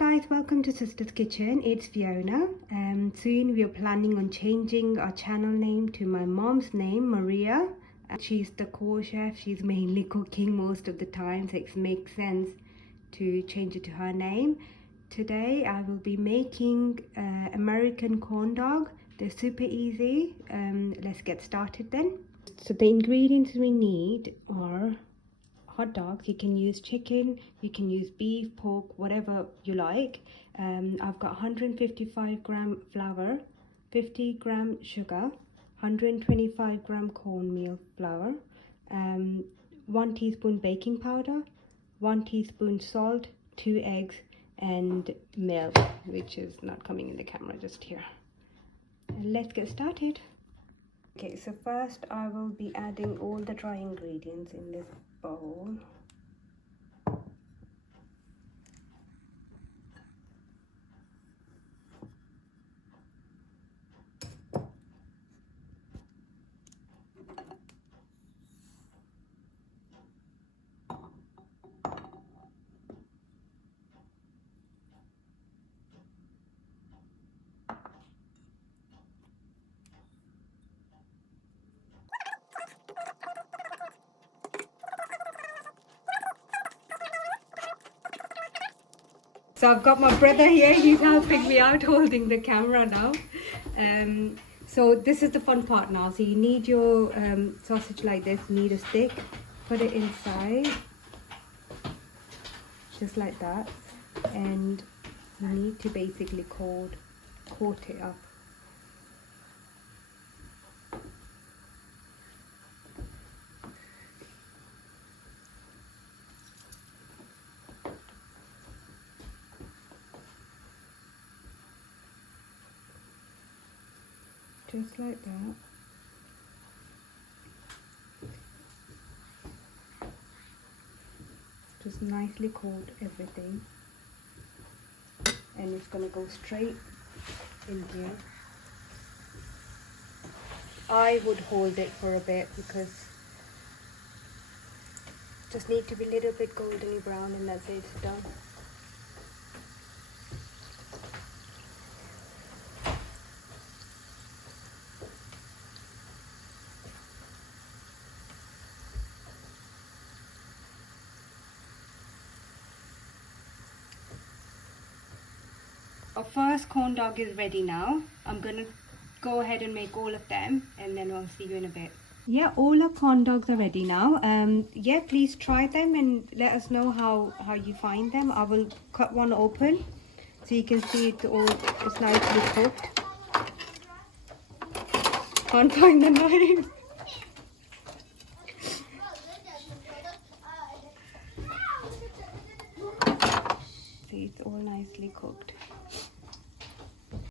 guys, welcome to Sister's Kitchen. It's Fiona. Soon we are planning on changing our channel name to my mom's name, Maria. She's the co-chef. She's mainly cooking most of the time, so it makes sense to change it to her name. Today I will be making American corn dog. They're super easy. Let's get started then. So the ingredients we need are hot dogs. You can use chicken, you can use beef, pork, whatever you like. I've got 155 gram flour, 50 gram sugar, 125 gram cornmeal flour, 1 teaspoon baking powder, 1 teaspoon salt, 2 eggs, and milk, which is not coming in the camera, just here. Let's get started. Okay, so first I will be adding all the dry ingredients in this bowl. So I've got my brother here, he's helping me out holding the camera now. So this is the fun part now. So you need your sausage like this, you need a stick, put it inside, just like that. And you need to basically coat it up. Just like that. Just nicely coat everything. And it's going to go straight in here. I would hold it for a bit because just need to be a little bit goldeny brown and that's it, it's done. Our first corn dog is ready now. I'm gonna go ahead and make all of them and then I'll see you in a bit. Yeah, all our corn dogs are ready now. Yeah, please try them and let us know how you find them. I will cut one open so you can see it's nicely cooked. Can't find the knife. See, it's all nicely cooked.